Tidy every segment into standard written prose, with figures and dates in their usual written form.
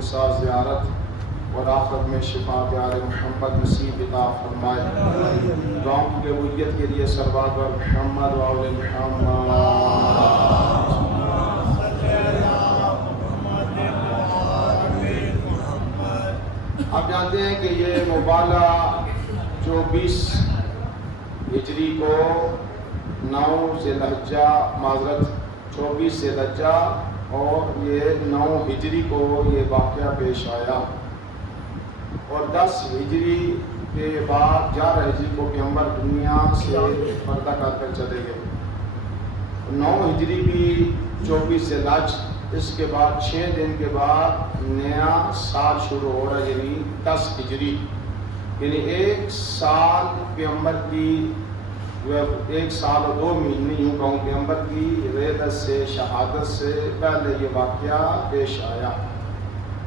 کے ساتھ زیارت اور آخرت میں شفا پیار محمد نصیب عطا فرمائے. دعاؤں کی قبولیت کے لیے صلوات اور محمد و آل محمد. آپ جانتے ہیں کہ یہ مبالہ 24 ہجری کو 9 ذی الحجہ 24 ذی الحجہ اور یہ 9 ہجری کو یہ واقعہ پیش آیا اور 10 ہجری کے بعد 11 ہجری کو پیغمبر دنیا سے پردہ کر چلے گئے. 9 ہجری بھی 24 ذی الحجہ، اس کے بعد 6 دن کے بعد نیا سال شروع ہو رہا ہے، یعنی 10 ہجری. یعنی 1 سال پیغمبر کی 1 سال اور 2 مہینے یوں کہوں پیغمبر کی ولادت سے شہادت سے پہلے یہ واقعہ پیش آیا.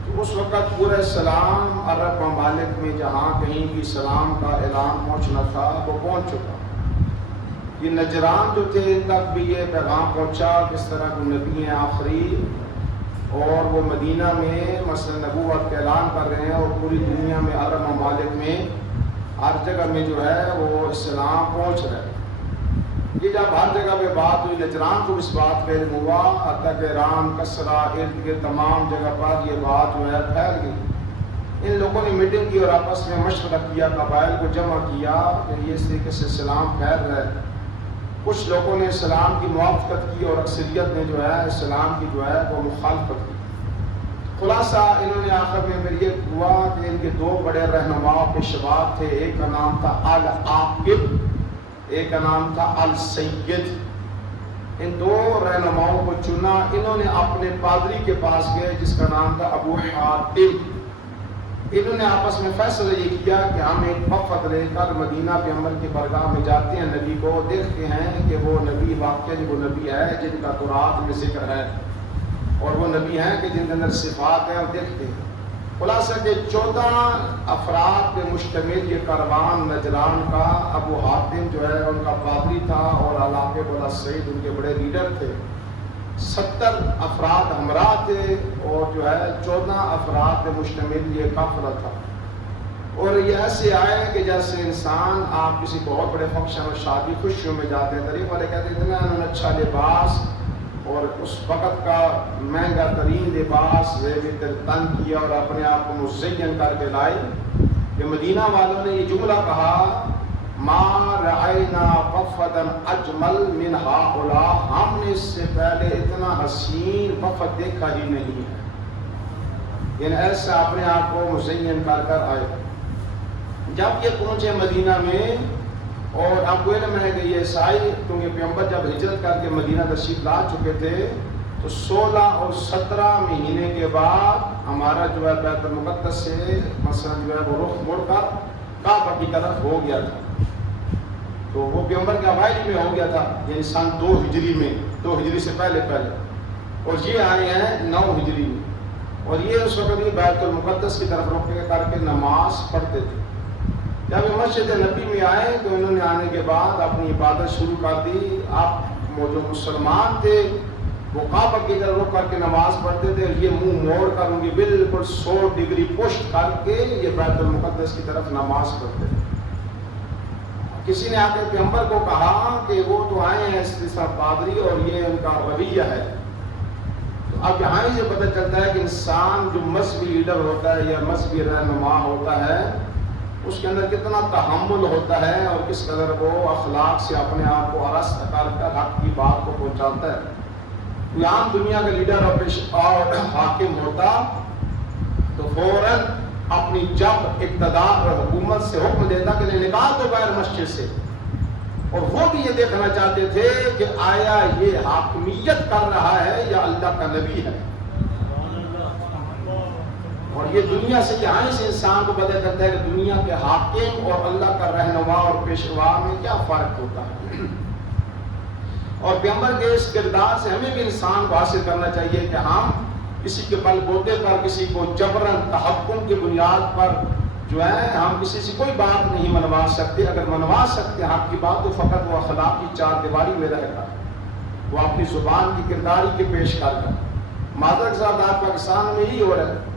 تو اس وقت پورے اسلام عرب ممالک میں جہاں کہیں بھی اسلام کا اعلان پہنچنا تھا وہ پہنچ چکا. یہ نجران جو تھے ان تک بھی یہ پیغام پہنچا کس طرح کہ نبی آخری اور وہ مدینہ میں مثلا نبوت کا اعلان کر رہے ہیں اور پوری دنیا میں عرب ممالک میں ہر جگہ میں جو ہے وہ اسلام پہنچ رہا ہے. یہ جب ہر جگہ پہ بات ہوئی نجران کو اس بات پہ علم ہوا حتیٰ کہ ایران کسرا ارد گرد تمام جگہ پر یہ بات جو ہے پھیل گئی. ان لوگوں نے میٹنگ کی اور آپس میں مشورہ کیا، قبائل کو جمع کیا کہ یہ اس طریقے سے اسلام پھیل رہا ہے. کچھ لوگوں نے اسلام کی موافقت کی اور اکثریت نے جو ہے اسلام کی جو ہے وہ مخالفت کی. خلاصہ انہوں نے آخر میں پھر یہ ہوا کہ ان کے 2 بڑے رہنما پیشوا تھے، ایک کا نام تھا العاقب، ایک کا نام تھا السید. ان 2 رہنماؤں کو چنا. انہوں نے اپنے پادری کے پاس گئے جس کا نام تھا ابو حاتم. انہوں نے آپس میں فیصلہ یہ کیا کہ ہم ایک وفد لے کر مدینہ پیغمبر کی بارگاہ میں جاتے ہیں، نبی کو دیکھتے ہیں کہ وہ نبی واقعی وہ نبی ہے جن کا قرآن میں ذکر ہے اور وہ نبی ہیں کہ جن کے اندر صفات ہیں اور دیکھتے ہیں. خلاصہ کہ 14 افراد پہ مشتمل یہ کاروان نجران کا ابو حاتم جو ہے ان کا پادری تھا اور علاقے والا سعید ان کے بڑے لیڈر تھے. 70 افراد ہمراہ تھے اور جو ہے 14 افراد پہ مشتمل یہ قافلہ تھا. اور یہ ایسے آئے کہ جیسے انسان آپ کسی بہت بڑے فنکشن اور شادی خوشیوں میں جاتے ہیں، طریق والے کہتے ہیں اتنا انہوں نے اچھا لباس اور اس وقت کا مہنگا ترین لباس تن کیا اور اپنے آپ کو مزین کر کے لائے کہ مدینہ والوں نے یہ جملہ کہا ما رعینا وفدا اجمل من ہؤلاء، ہم نے اس سے پہلے اتنا حسین وفد دیکھا ہی نہیں ہے. یعنی ایسا اپنے آپ کو مزین کر کر آئے. جب یہ پہنچے مدینہ میں اور اب وہ علم ہے کہ یہ عیسائی کیونکہ پیغمبر جب ہجرت کر کے مدینہ تشریف لا چکے تھے تو 16 اور 17 مہینے کے بعد ہمارا جو ہے بیت المقدس سے مثلا جو ہے وہ رخ مڑ کر کعبہ کی طرف ہو گیا تھا. تو وہ پیغمبر کے اوائل میں ہو گیا تھا، یعنی سن 2 ہجری میں، 2 ہجری سے پہلے اور یہ آئے ہیں 9 ہجری میں. اور یہ اس وقت بھی بیت المقدس کی طرف رخ کر کے نماز پڑھتے تھے. جب مسجد نبی میں آئے تو انہوں نے آنے کے بعد اپنی عبادت شروع کر دی. آپ وہ جو مسلمان تھے وہ کعبہ کی طرف رخ کر کے نماز پڑھتے تھے اور یہ منہ موڑ کر ان کی بالکل 100 ڈگری پشت کر کے یہ بیت المقدس کی طرف نماز پڑھتے تھے. کسی نے آ کے پیغمبر کو کہا کہ وہ تو آئے ہیں اس پادری اور یہ ان کا رویہ ہے. تو اب یہاں ہی سے پتہ چلتا ہے کہ انسان جو مذہبی لیڈر ہوتا ہے یا مذہبی رہنما ہوتا ہے اس کے اندر کتنا تحمل ہوتا ہے اور کس قدر وہ اخلاق سے اپنے آپ کو آرست کر کر حق کی بات کو پہنچاتا ہے. عام دنیا کا لیڈر اور حاکم ہوتا تو فوراً اپنی جب اقتدار اور حکومت سے حکم دیتا کہ نکال دو غیر مسجد سے. اور وہ بھی یہ دیکھنا چاہتے تھے کہ آیا یہ حاکمیت کر رہا ہے یا اللہ کا نبی ہے. اور یہ دنیا سے یہاں سے انسان کو پتہ چلتا ہے کہ دنیا کے حاکم اور اللہ کا رہنما اور پیشوا میں کیا فرق ہوتا ہے. اور پیغمبر کے اس کردار سے ہمیں بھی انسان کو حاصل کرنا چاہیے کہ ہم کسی کے بل بوتے پر کسی کو جبراً تحکم کی بنیاد پر جو ہے ہم کسی سے کوئی بات نہیں منوا سکتے. اگر منوا سکتے حق کی بات تو فقط وہ اخلاق کی 4 دیواری میں رہ کر وہ اپنی زبان کی کرداری کے پیش کر کر. معذرت کے ساتھ پاکستان میں یہی ہو رہا ہے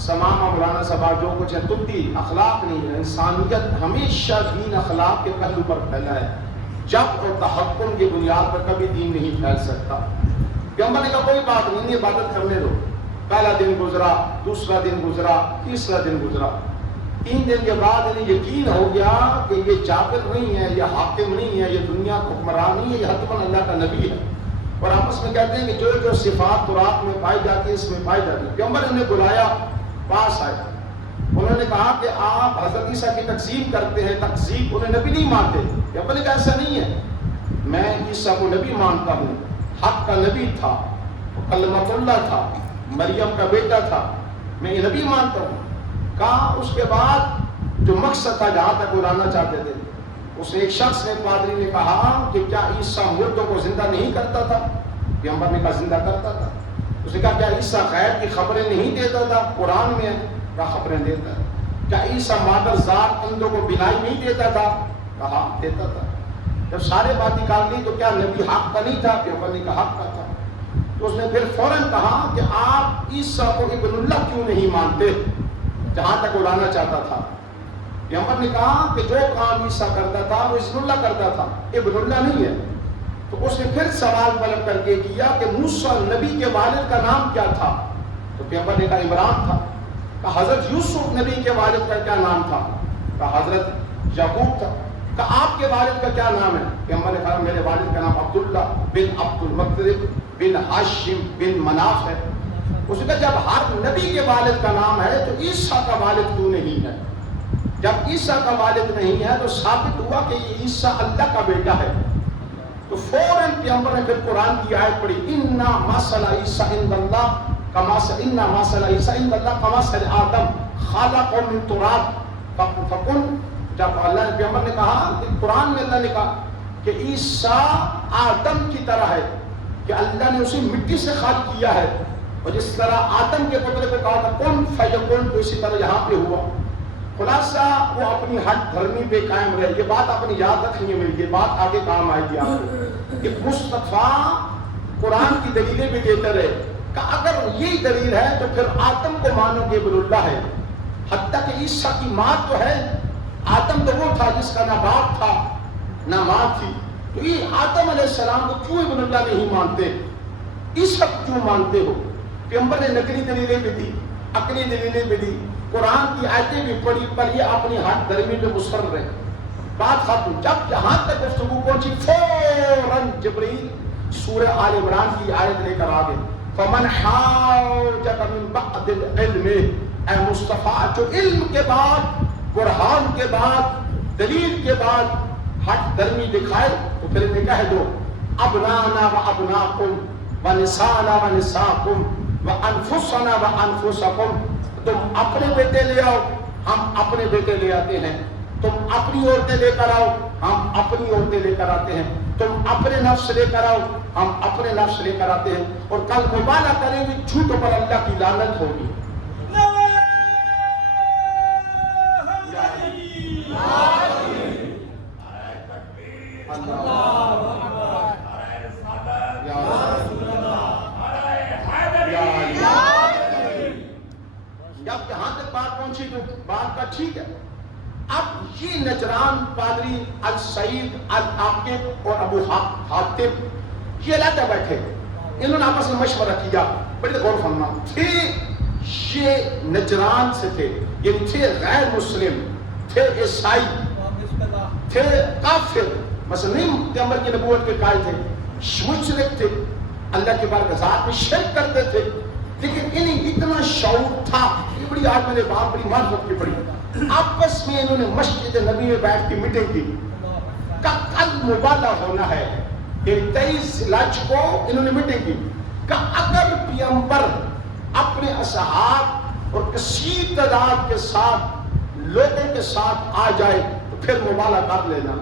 سمامہ مولانا صاحب جو کچھ ہے تبدی اخلاق نہیں ہے. انسانیت ہمیشہ دین اخلاق کے پہلو پر پھیلا ہے. جب اور تحکم کی بنیاد پر کبھی دین نہیں پھیل سکتا. پیغمبر نے کہا کوئی بات نہیں، عبادت کرنے دو. پہلا دن گزرا، دوسرا دن گزرا، تیسرا دن گزرا. 3 دن کے بعد انہیں یقین ہو گیا کہ یہ جابر نہیں ہے، یہ حاکم نہیں ہے، یہ دنیا کا حکمران نہیں ہے، یہ حتماً اللہ کا نبی ہے. اور آپس میں کہتے ہیں کہ جو جو صفات قرآن میں پائی جاتی ہے اس میں پائی جاتی ہے. پیغمبر نے انہیں بلایا، پاس آئے. انہوں نے کہا کہ آپ حضرت عیسیٰ کی تکذیب کرتے ہیں. تکذیب، انہیں نبی نہیں مانتے. پیغمبر نے کہا ایسا نہیں ہے، میں عیسیٰ کو نبی مانتا ہوں. حق کا نبی تھا، کلمۃ اللہ تھا، مریم کا بیٹا تھا، میں یہ نبی مانتا ہوں. کہا اس کے بعد جو مقصد تھا جہاں تک وہ لانا چاہتے تھے، اس ایک شخص نے، پادری نے کہا کہ کیا عیسیٰ مردوں کو زندہ نہیں کرتا تھا؟ پیغمبر نے کہا زندہ کرتا تھا. اس نے کہا کیا عیسیٰ غیب کی خبریں نہیں دیتا تھا؟ قرآن میں ہے. کہا خبریں دیتا ہے. کیا عیسیٰ مادر ذات اندھوں کو بینائی نہیں دیتا تھا؟ کہا دیتا تھا. جب سارے بات نکال لی تو کیا نبی حق کا نہیں تھا؟ پیغمبر نے کہا حق کا تھا. تو اس نے پھر فوراً کہا کہ آپ عیسیٰ کو ابن اللہ کیوں نہیں مانتے جہاں تک وہ لانا چاہتا تھا. پیغمبر نے کہا کہ جو کام عیسیٰ کرتا تھا وہ ابن اللہ کرتا تھا، ابن اللہ نہیں ہے. تو اس نے پھر سوال طلب کر کے کیا کہ موسیٰ نبی کے والد کا نام کیا تھا؟ تو پیغمبر نے کہا عمران تھا. کہا حضرت یوسف نبی کے والد کا کیا نام تھا؟ کہا حضرت یعقوب تھا. کہا آپ کے والد کا کیا نام ہے؟ پیغمبر نے کہا میرے والد کا نام عبداللہ بن عبد المطلب بن ہاشم بن مناف ہے. اس نے کہا جب ہر نبی کے والد کا نام ہے تو عیسیٰ کا والد کیوں نہیں ہے؟ جب عیسیٰ کا والد نہیں ہے تو ثابت ہوا کہ یہ عیسیٰ اللہ کا بیٹا ہے. تو فوراً پیغمبر نے پھر قرآن کی آیت پڑھی، اِنَّا مَثَلَ عِیسَىٰ عِندَ اللَّهِ اِنَّا مَثَلَ عِیسَىٰ عِندَ اللَّهِ كَمَثَلِ آدَمَ خَلَقَهُ مِن تُرَابٍ فَكُنْ. جب اللہ نے پیغمبر نے کہا کہ قرآن میں اللہ نے کہا کہ عیسیٰ آدم کی طرح ہے، کہ اللہ نے اسے مٹی سے خلق کیا ہے، اور جس طرح آدم کے پترے کو کہا تھا کن فیکن، تو اسی طرح یہاں پہ ہوا. خلاصہ وہ اپنی ہٹ دھرمی پہ قائم رہے. یہ بات اپنی یاد رکھنی ہے میری، یہ بات آگے کام آئے گی آپ کو کہ مصطفیٰ قرآن کی دلیلیں بھی دیتے رہے کہ اگر یہی دلیل ہے تو پھر آدم کو مانو کہ ابن اللہ ہے. حتیٰ کہ عیسیٰ کی ماں تو ہے، آدم تو وہ تھا جس کا نہ باپ تھا نہ ماں تھی. تو یہ آدم علیہ السلام کو کیوں ابن اللہ نہیں مانتے؟ عیسیٰ کیوں مانتے ہو؟ پیغمبر نے نقلی دلیلیں بھی دی، عقلی دلیلیں بھی دی، قرآن کی آیتیں بھی پڑھی، پر یہ اپنی ہاتھ درمی پہ مصر رہے. بات ختم. جب جہاں تک گفتگو پہنچی فوراً جبرائیل سورہ آل عمران کی آیت لے کر آگے، فَمَنْ حَاجَكَ مِنْ بَعْدِ الْعِلْمِ، اے مصطفیٰ جو علم کے بعد، برہان کے بعد، دلیل کے بعد ہٹ درمی دکھائے تو پھر انہیں کہہ دو ابنانا و ابناکم و نسانا و نساکم و انفسنا و انفسکم. تم اپنے بیٹے لے آؤ، ہم اپنے بیٹے لے آتے ہیں. تم اپنی عورتیں لے کر آؤ، ہم اپنی عورتیں لے کر آتے ہیں. تم اپنے نفس لے کر آؤ، ہم اپنے نفس لے کر آتے ہیں. اور کل مبالغہ کریں گے جھوٹوں پر اللہ کی لعنت ہوگی. جب یہاں تک بات پہنچی تو بات کا ٹھیک ہے. اب یہ نجران پادری السعید العاقب اور ابو حاتم یہ علیحدہ بیٹھے، انہوں نے آپس میں مشورہ کیا. بڑے غور فرما تھے، یہ نجران سے تھے، یہ تھے غیر مسلم، تھے عیسائی، تھے کافر، مثلا نہیں پیغمبر کی نبوت کے قائل تھے، مشرک تھے، اللہ کے بارے ذات میں شرک کرتے تھے. لیکن انہیں اتنا شعور تھا، یہ بڑی آج میں نے بات بڑی معرفت کی پڑی. آپس میں انہوں نے مسجد نبی میں بیٹھ کے میٹنگ کی کہ کل مبالغہ ہونا ہے. 23 لاچ کو انہوں نے میٹنگ کی کہ اگر پیغمبر اپنے اصحاب اور کثیر تعداد کے ساتھ لوگوں کے ساتھ آ جائے تو پھر مبالغہ کر لینا،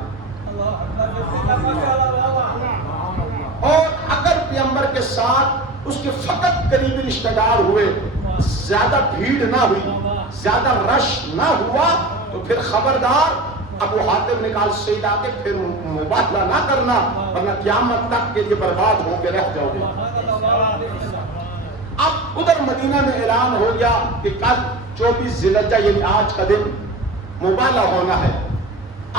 اور اگر پیغمبر کے ساتھ اس کے فقط قریبی رشتہ دار ہوئے، زیادہ بھیڑ نہ ہوئی، زیادہ رش نہ ہوا، تو پھر خبردار ابو حاتم نے کہا سید آ کے پھر مبادلہ نہ کرنا ورنہ قیامت تک کے لیے برباد ہو کے رہ جاؤ گے. اب ادھر مدینہ میں اعلان ہو گیا کہ کل 24 ذی الحجہ یعنی آج کا دن مبالہ ہونا ہے.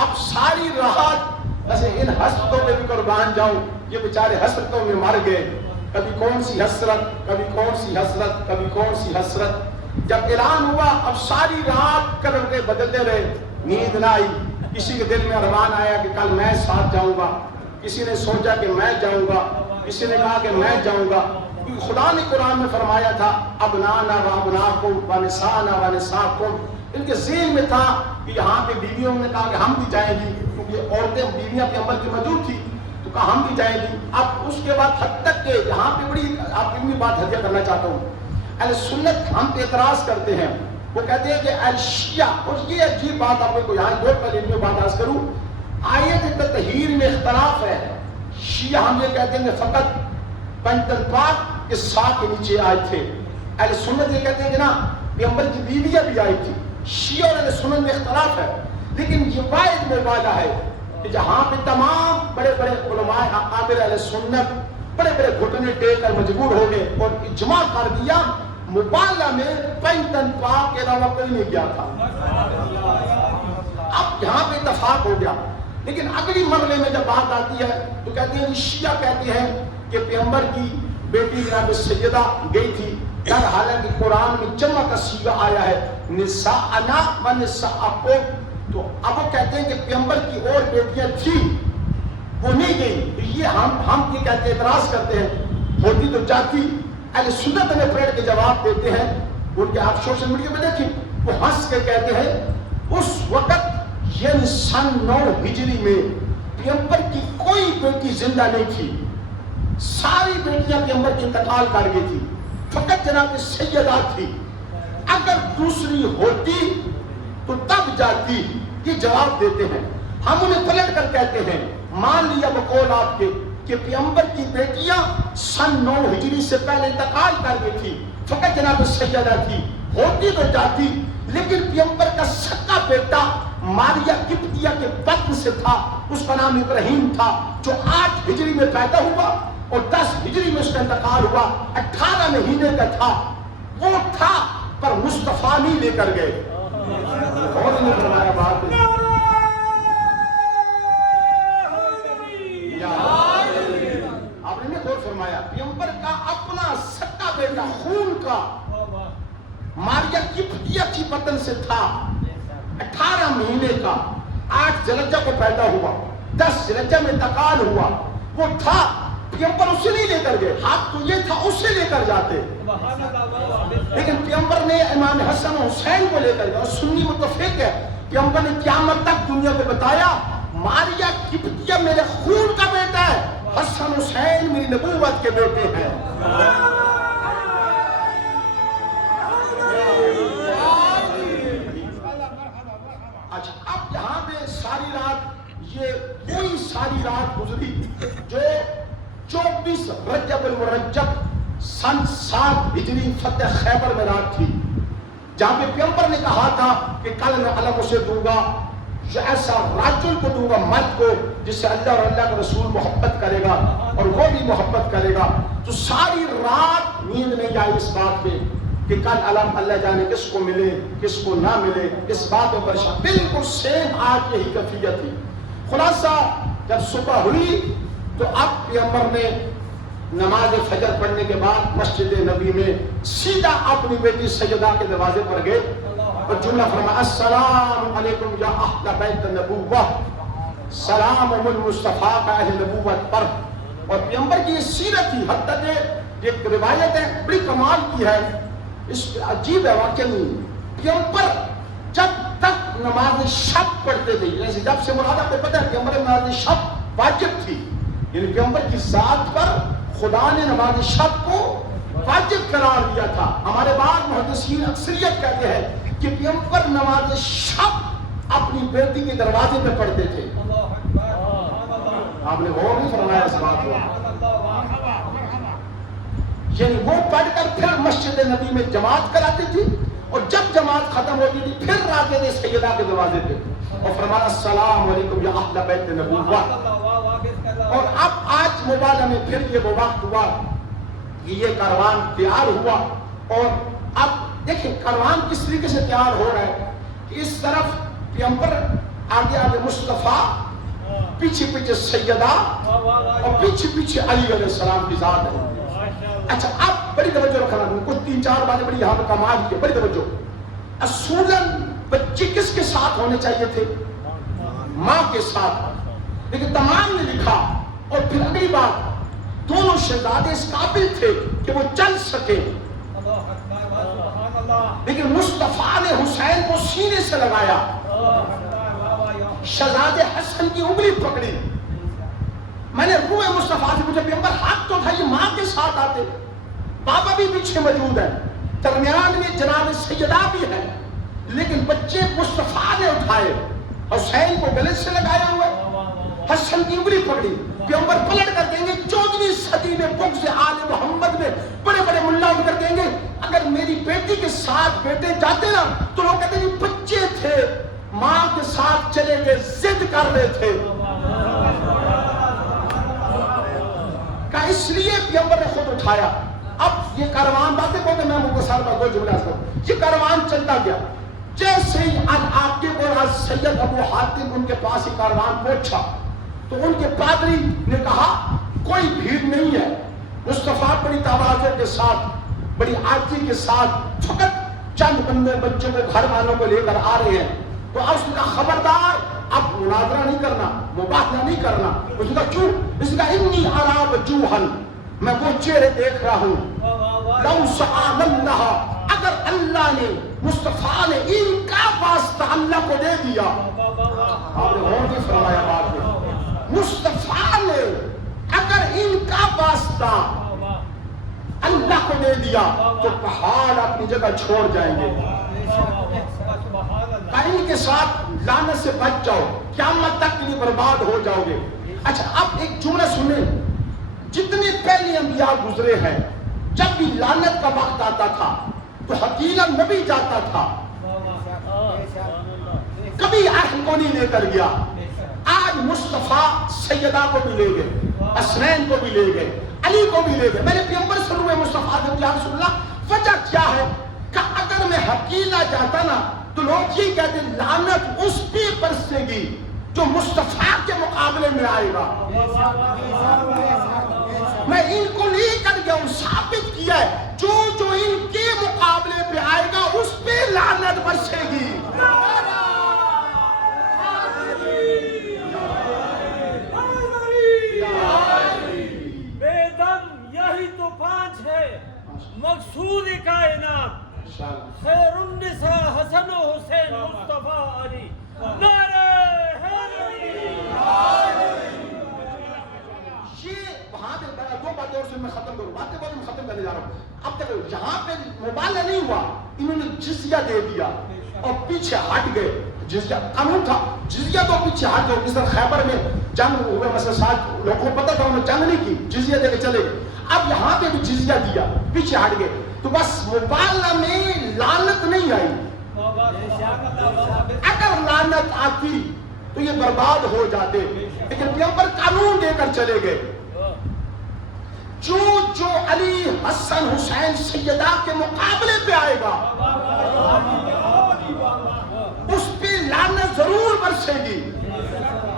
اب ساری راحت ایسے ان حسرتوں میں بھی قربان جاؤں, یہ بیچارے حسرتوں میں مر گئے, کبھی کون سی حسرت, کبھی کون سی حسرت, کبھی کون سی حسرت. جب اعلان ہوا اب ساری رات کروٹیں بدلتے رہے, نیند نہ آئی. کسی کے دل میں ارمان آیا کہ کل میں ساتھ جاؤں گا, کسی نے سوچا کہ میں جاؤں گا, کسی نے کہا کہ میں جاؤں گا. خدا نے قرآن میں فرمایا تھا ابنانا و ابناکم و نسانا و نساکم, ان کے ذہن میں تھا کہ یہاں پہ بیویوں نے کہا کہ ہم بھی جائیں گی, کیونکہ عورتیں بیویاں پیغمبر کی موجود تھی, تو کہا ہم بھی جائیں گی. اب اس کے بعد حد تک کہ یہاں پہ بڑی آپ علمی بات ہدیہ کرنا چاہتا ہوں. اہل سنت ہم پہ اعتراض کرتے ہیں, وہ کہتے ہیں کہ اہل شیعہ, اور یہ عجیب بات آپ کو یہاں بہت پہلے علمی بات عرض کروں, آیت تطہیر میں اختلاف ہے. شیعہ ہم یہ کہتے ہیں کہ فقط پنجتن پاک کے ساتھ کے نیچے آئے تھے. اہل سنت یہ کہتے ہیں کہ نا پیغمبر کی بیویاں بھی آئی تھی. شیعہ اور اہل سنت میں اختلاف ہے, لیکن یہ واحد مبادہ ہے کہ جہاں پہ تمام بڑے بڑے علماء اکابر اہل سنت بڑے بڑے گھٹنے ٹیک کر مجبور ہو گئے اور اجماع کر دیا مبالغہ میں پنجتن پاک کے علاوہ کوئی نہیں گیا تھا. اب یہاں پہ اتفاق ہو گیا. لیکن اگلی مرحلے میں جب بات آتی ہے تو کہتے ہیں شیعہ کہتے ہیں کہ پیغمبر کی بیٹی جناب سیدہ گئی تھی, در حالانکہ قرآن میں جمع کا صیغہ آیا ہے نساءنا و نساءکم, تو اب وہ کہتے ہیں کہ پیغمبر کی اور بیٹیاں تھیں وہ نہیں گئی. یہ ہم یہ کہتے اعتراض کرتے ہیں, ہوتی تو جاتی. اہل سنت نے پلٹ کے جواب دیتے ہیں, ان کے آپ سوشل میڈیا پہ دیکھیں, وہ ہنس کے کہتے ہیں اس وقت یعنی سن 9 ہجری میں پیغمبر کی کوئی بیٹی زندہ نہیں تھی, ساری بیٹیاں پیغمبر کی انتقال کر گئی تھی, فقط جناب سیدہ تھی. اگر دوسری ہوتی تو تب جاتی. یہ جواب دیتے ہیں. ہم انہیں پلٹ کر کہتے ہیں مان لیا بقول آپ کے کہ پیغمبر کی بیٹیاں سن 9 ہجری سے پہلے انتقال کر گئی تھی, فقط جناب سیدہ تھی, ہوتی تو جاتی. لیکن پیغمبر کا سکا بیٹا ماریہ قبطیہ کے بطن سے تھا, اس کا نام ابراہیم تھا, جو 8 ہجری میں پیدا ہوا اور 10 ہجری میں اس کا انتقال ہوا. 18 مہینے کا تھا, وہ تھا پر مصطفیٰ نہیں لے کر گئے. اور نے فرمایا بات آپ نے غور فرمایا, پیغمبر کا اپنا سکا بیٹا خون کا ماریہ قبطیہ کی بطن سے تھا, 18 مہینے کا, 8 ذی الحجہ کو پیدا ہوا, 10 ذی الحجہ میں انتقال ہوا. وہ تھا, پیغمبر اسے نہیں لے کر گئے. حق تو یہ تھا اسے لے کر جاتے, لیکن پیغمبر نے امام حسن و حسین کو لے کر گیا. اور سنی متفق ہے, پیغمبر نے قیامت تک دنیا کو بتایا ماریہ قبطیہ میرے خون کا بیٹا ہے, حسن حسین میری نبوت کے بیٹے ہیں. اچھا, اب یہاں پہ ساری رات یہ وہی ساری رات گزری جو 24 رجب المرجب سن 7 ہجری فتح خیبر میں رات تھی, جہاں پہ پیغمبر نے کہا تھا کہ کل میں علم اسے دوں گا, ایسا راجل کو دوں گا, مرد کو جس سے اللہ اور اللہ کا رسول محبت کرے گا اور وہ بھی محبت کرے گا. تو ساری رات نیند نہیں آئی اس بات پہ کہ کل علم اللہ جانے کس کو ملے کس کو نہ ملے, اس بات میں پریشان. بالکل سیم آج یہی کیفیت تھی. خلاصہ جب صبح ہوئی تو اب پیغمبر نے نماز فجر پڑھنے کے بعد مسجد نبی میں سیدھا اپنی بیٹی سیدہ کے دروازے پر گئے اور جملہ فرمایا السلام علیکم یا اہل بیت النبوہ, سلام المصطفیٰ کا اہل نبوت پر. اور پیغمبر کی یہ سیرت تھی, حتیٰ کہ ایک روایت ہے بڑی کمال کی ہے, اس عجیب ہے واقعہ نہیں. پیغمبر جب تک نماز شب پڑھتے تھے, جیسے جب سے مراد آپ کو پتہ ہے پیغمبر نماز شب واجب تھی, یعنی پیغمبر کی ذات پر خدا نے نماز شب کو واجب قرار دیا تھا. ہمارے بعض محدثین اکثریت کہتے ہیں کہ پیغمبر نماز شب اپنی بیٹی کے دروازے پہ پڑھتے تھے. آپ نے غور نہیں فرمایا اس بات کو, یعنی وہ پڑھ کر پھر مسجد نبی میں جماعت کراتی تھی, اور جب جماعت ختم ہوتی تھی پھر آتے تھے سیدہ کے دروازے پہ اور فرمایا السلام علیکم یا اہل بیت النبوہ. اور اب آج مبالغہ میں پھر یہ وہ وقت ہوا کہ یہ کاروان تیار ہوا اور اب دیکھیں کاروان کس طریقے سے تیار ہو رہا ہے کہ اس طرف پیغمبر، آگے آگے مصطفیٰ، پیچھے پیچھے سیدہ اور پیچھے پیچھے علی علیہ السلام کی ذات ہے۔ اچھا اب بڑی توجہ رکھنا، کچھ 3-4 باتیں بڑی یہاں پہ کمال کی، بڑی توجہ۔ اصولاً بچے کس کے ساتھ ہونے چاہیے تھے؟ ماں کے ساتھ، لیکن تمام نے لکھا۔ اور پھر اگلی بات، دونوں شہزادے اس قابل تھے کہ وہ چل سکے، لیکن مصطفیٰ نے حسین کو سینے سے لگایا، شہزادے حسن کی انگلی پکڑی۔ میں نے روح مصطفیٰ سے پوچھا پیغمبر حق تو تھا یہ ماں کے ساتھ آتے، بابا بھی پیچھے موجود ہے، درمیان میں جناب سیدہ بھی ہے، لیکن بچے مصطفیٰ نے اٹھائے، حسین کو گلے سے لگایا ہوا، حسن کی انگلی پکڑی۔ پیغمبر پلٹ کر کہیں گے 14ویں صدی میں بغض آل محمد میں بڑے بڑے ملا اٹھ کر کہیں گے اگر میری بیٹی کے ساتھ بیٹے جاتے نا تو لوگ کہتے ہیں بچے تھے، ماں کے ساتھ چلے گئے، ضد کر رہے تھے، کہ اس لیے پیغمبر نے خود اٹھایا۔ اب یہ کاروان، باتیں بولتے میں مختصر میں 2 جملے کروں، یہ کاروان چلتا گیا، جیسے ہی آپ کے اور سید ابو حاتم ان کے پاس یہ کاروان پہنچا تو ان کے پادری نے کہا کوئی بھیڑ نہیں ہے، مصطفیٰ بڑی تواضع کے ساتھ، بڑی عاجزی کے ساتھ فقط چند بندے بچوں کو گھر والوں کو لے کر آ رہے ہیں۔ تو اب اس نے کہا خبردار اب مناظرہ نہیں کرنا، مباحثہ نہیں کرنا۔ اس نے کہا کیوں؟ اس نے کہا انی ارا وجوہن، میں وہ چہرے دیکھ رہا ہوں، لو سآل اللہ، اگر اللہ نے مصطفیٰ نے ان کا واسطہ اللہ کو دے دیا، آپ نے غور نہیں فرمایا بات میں، مصطفیٰ نے اگر ان کا واسطہ اللہ کو دے دیا تو پہاڑ اپنی جگہ چھوڑ جائیں گے، ان کے ساتھ لعنت سے بچ جاؤ، قیامت تک کے لیے برباد ہو جاؤ گے۔ اچھا اب ایک جملہ سنیں، جتنے پہلے انبیاء گزرے ہیں جب بھی لعنت کا وقت آتا تھا تو حقیقت نبی جاتا تھا، کبھی اہل کو نہیں لے کر گیا۔ آج مصطفیٰ سیدہ کو بھی لے گئے، حسنین کو بھی لے گئے، علی کو بھی لے گئے۔ میں نے پیغمبر صلی اللہ علیہ وسلم مصطفیٰ سے یا رسول اللہ وجہ کیا ہے کہ اگر میں حقیقہ جاتا نا تو لوگ یہ کہتے ہیں لعنت اس پہ برسے گی جو مصطفیٰ کے مقابلے میں آئے گا۔ میں ان کو لے کر گیا ہوں، ثابت کیا ہے جو جو ان کے مقابلے پہ آئے گا اس پہ لعنت برسے گی۔ مقصود کائنات خیر النساء حسن و حسین مصطفیٰ علی، نعرہ حیدری۔ یہ وہاں پہ 2 باتیں اور سے میں ختم کروں، باتیں باتیں میں ختم کرنے جا رہا ہوں۔ اب دیکھو یہاں پہ مبالغہ نہیں ہوا، انہوں نے جزیہ دے دیا اور پیچھے ہٹ گئے۔ جزیہ قانون تھا، جزیہ تو پیچھے ہٹ گئے۔ اس طرح خیبر میں جنگ ہوئے، مثلا 7 لوگوں کو پتہ تھا انہوں نے جنگ نہیں کی، جزیہ دے کے چلے گئے۔ اب یہاں پہ بھی جزیہ دیا، پیچھے ہٹ گئے، تو بس مبالغہ میں لعنت نہیں آئی۔ اگر لعنت آتی تو یہ برباد ہو جاتے، لیکن پیغمبر قانون دے کر چلے گئے، جو جو علی حسن حسین سیدہ کے مقابلے پہ آئے گا اس پہ لعنت ضرور برسے گی۔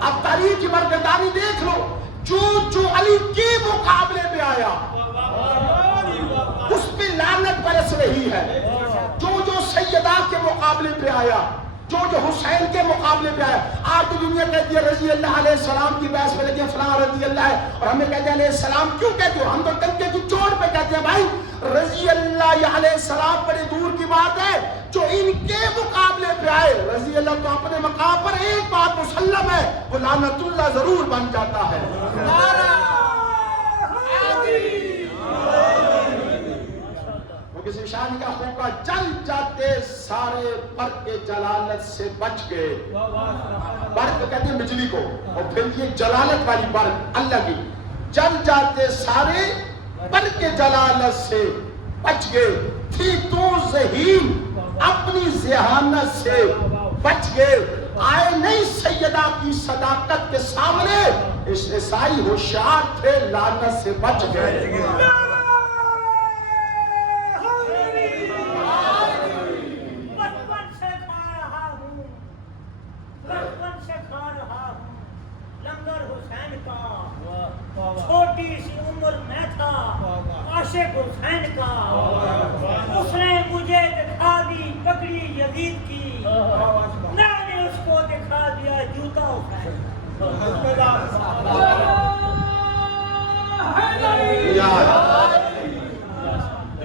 اب تاریخ کی برگردانی دیکھ لو، جو جو علی کے مقابلے پہ آیا اس پہ لعنت برس رہی ہے، جو جو سیدہ کے مقابلے پہ آیا، جو جو حسین کے مقابلے پہ آیا۔ آج تو دنیا کہتی ہے رضی اللہ علیہ السلام کی بحث میں، لیکن فلاں رضی اللہ ہے، اور ہمیں کہتے ہیں علیہ السلام کیوں کہتے ہو؟ ہم تو ٹنکے کی چوٹ پہ کہتے ہیں بھائی رضی اللہ علیہ السلام بڑے دور کی بات ہے، جو ان کے مقابلے پہ آئے رضی اللہ تو اپنے مقام پر ایک بات مسلم ہے، وہ لعنت اللہ ضرور بن جاتا ہے۔ کسی شان کا ہوگا جل جاتے سارے برق جلالت سے بچ گئے۔ برق کہتے ہیں بجلی کو، اور پھر یہ جلالت والی برق اللہ کی، جل جاتے سارے برق جلالت سے بچ گئے، تھی تو ذہین اپنی ذہانت سے بچ گئے، آئے نہیں سیدہ کی صداقت کے سامنے، اس عیسائی ہوشیار تھے لعنت سے بچ گئے۔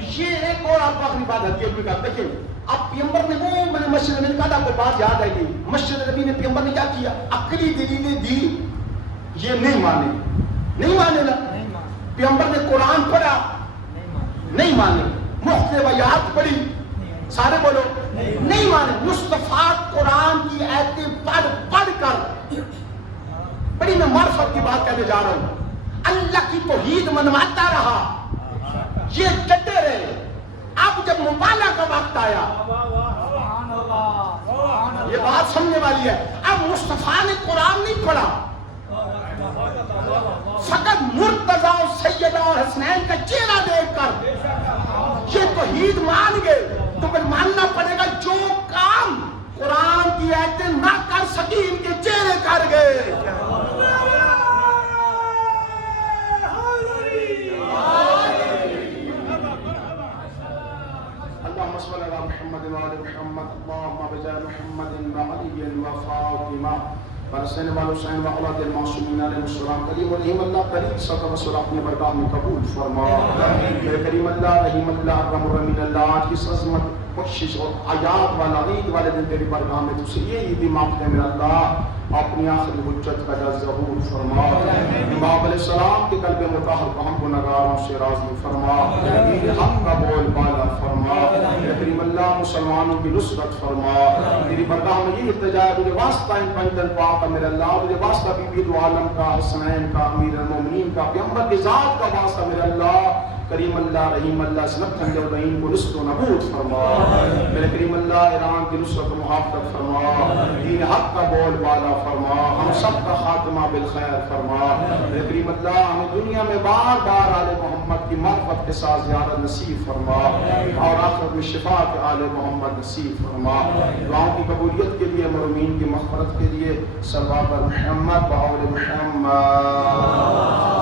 یہ ایک اور آپ کو آخری بات ہے کا دیکھیں اب پیغمبر نے وہ میں نے مسجد میں کہا کو بات یاد آئی گئی مسجد نبی نے پیغمبر نے کیا کیا عقلی دلیلیں دی یہ نہیں مانے نا پیغمبر نے قرآن پڑھا نہیں مانے محتویات پڑھی سارے بولو نہیں مانے مصطفیٰ قرآن کی آیتیں پڑھ کر بڑی میں معرفت کی بات کہنے جا رہا ہوں اللہ کی توحید منواتا رہا یہ ڈٹے رہے اب جب مبالغہ کا وقت آیا یہ بات سمجھنے والی ہے اب مصطفیٰ نے قرآن نہیں پڑھا فقط مرتضی اور سیدہ اور حسنین کا چہرہ دیکھ کر یہ توحید مان گئے تو پھر ماننا پڑے گا جو کام قرآن کی آیتیں نہ کر سکی ان کے چہرے کر گئے اللهم صل على محمد وعلى محمد اللهم بجاه محمد وعلي وفاطمة ورسول والحسين واولاد المعصومين عليهم السلام کریم رحیم اللہ قریب صدق وصل اپنی برکات میں قبول فرما میرے کریم اللہ رحیم اللہ رحم الرحیم اللہ آج کی عظمت بخشش اور آیات والا عید والے دن تیری برگاہ میں تجھ سے یہ عیدی مانگتے ہیں میرا اللہ اپنی آخری حجت کا ظہور فرما امام علیہ السلام کے قلب مطہر کو ہم گنہگاروں سے راضی فرما دین حق کا بول بالا فرما کریم اللہ مسلمانوں کی نصرت فرما تیری برگاہ میں یہ التجا ہے مجھے واسطہ ان پنجن پاک میرے اللہ مجھے واسطہ بی بی دو عالم کا حسنین کا امیر المومنین کا پیغمبر کی ذات کا واسطہ میرے اللہ کریم اللہ رحیم اللہ سنت الدین کو نصرت و نبوت فرما میرے کریم اللہ ایران کی نصرت و محافظت فرما دین حق کا بول بالا فرما ہم سب کا خاتمہ بالخیر فرما میرے کریم اللہ ہمیں دنیا میں بار بار آل محمد کی معرفت کے ساتھ زیارت نصیب فرما اور آخرت میں شفا کے آل محمد نصیب فرما دعاؤں کی قبولیت کے لیے مرحومین کی مغفرت کے لیے صلوات محمد بآل محمد